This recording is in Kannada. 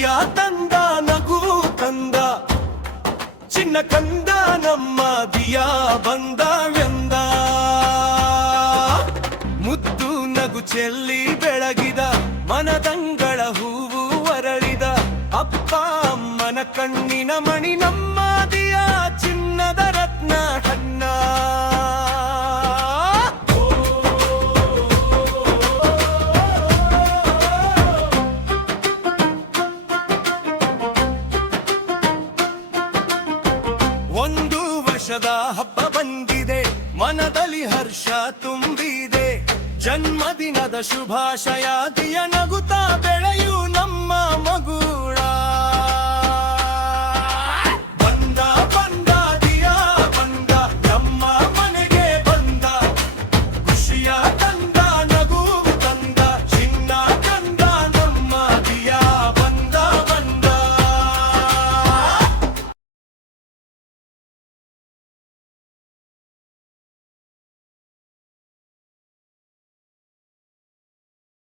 ದಿಯ ತಂದ ನಗು ತಂದ ಚಿನ್ನ ಕಂದ ನಮ್ಮ ದಿಯ ಬಂದವೆಂದ ಮುದ್ದು ನಗು ಚೆಲ್ಲಿ ಬೆಳಗಿದ ಮನದಂಗಳ ಹೂವು ಅರಳಿದ ಅಪ್ಪ ಅಮ್ಮನ ಕಣ್ಣಿನ ಮಣಿ ನಮ್ಮ ದಿಯ ಚಿನ್ನದ ರತ್ನ ಹಣ್ಣ ಒಂದು ವರ್ಷದ ಹಬ್ಬ ಬಂದಿದೆ ಮನದಲ್ಲಿ ಹರ್ಷ ತುಂಬಿದೆ ಜನ್ಮದಿನದ ಶುಭಾಶಯ ದಿಯ ನಗುತ್ತಾ ಬೆಳೆಯು ನಮ್ಮ ಮಗುಳ